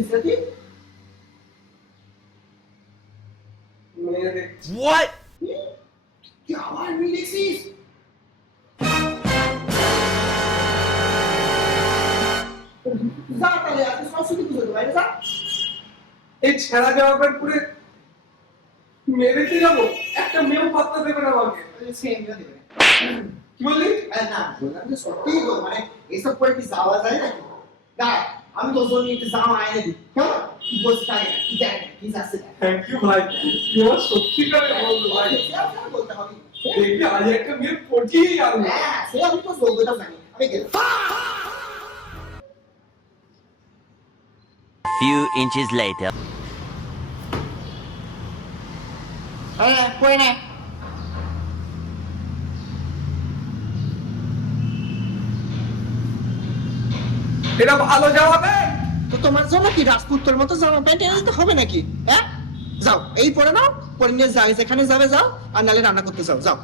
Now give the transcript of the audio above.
দেখছিস রে তুই? মেয়ে দেখ What? তুই আবার মেয়ে দেখছিস? যা তাহলে আজকে সরস্বতী পুজো তো বাইরে যা। এই ছেঁড়া জামা প্যান্ট পরে মেয়ে দেখতে যাবো, একটা মেয়েও পাত্তা দেবে না আমাকে। সেমটা দেবে না। কি বললি? আরে না বললাম যে সত্যিই তো মানে এসব করে কি যাওয়া যায় নাকি? দেখ আমি তোর জন্য একটু জামা এনে দিই কেমন? কি বলছিস তাই না? কি দেখ কি যাচ্ছে দেখ। থ্যাংক ইউ ভাই, তুই আমার সত্যিকারের বন্ধু ভাই। বলতে হবে। দেখবি আজ একটা মেয়ে পটিয়েই আনবো। হ্যাঁ সে আমি তো যোগ্যতা জানি আমি গেলাম। Few inches later. হ্যাঁ কই না এটা ভালো জামা প্যান্ট। তো তোমার জন্য কি রাজপুত্রের মতো জামা প্যান্ট এনে দিতে হবে নাকি? হ্যাঁ যাও এই পরে নাও, পরে নিয়ে যাই যেখানে যাবে যাও, আর নালে রান্না করতে যাও যাও।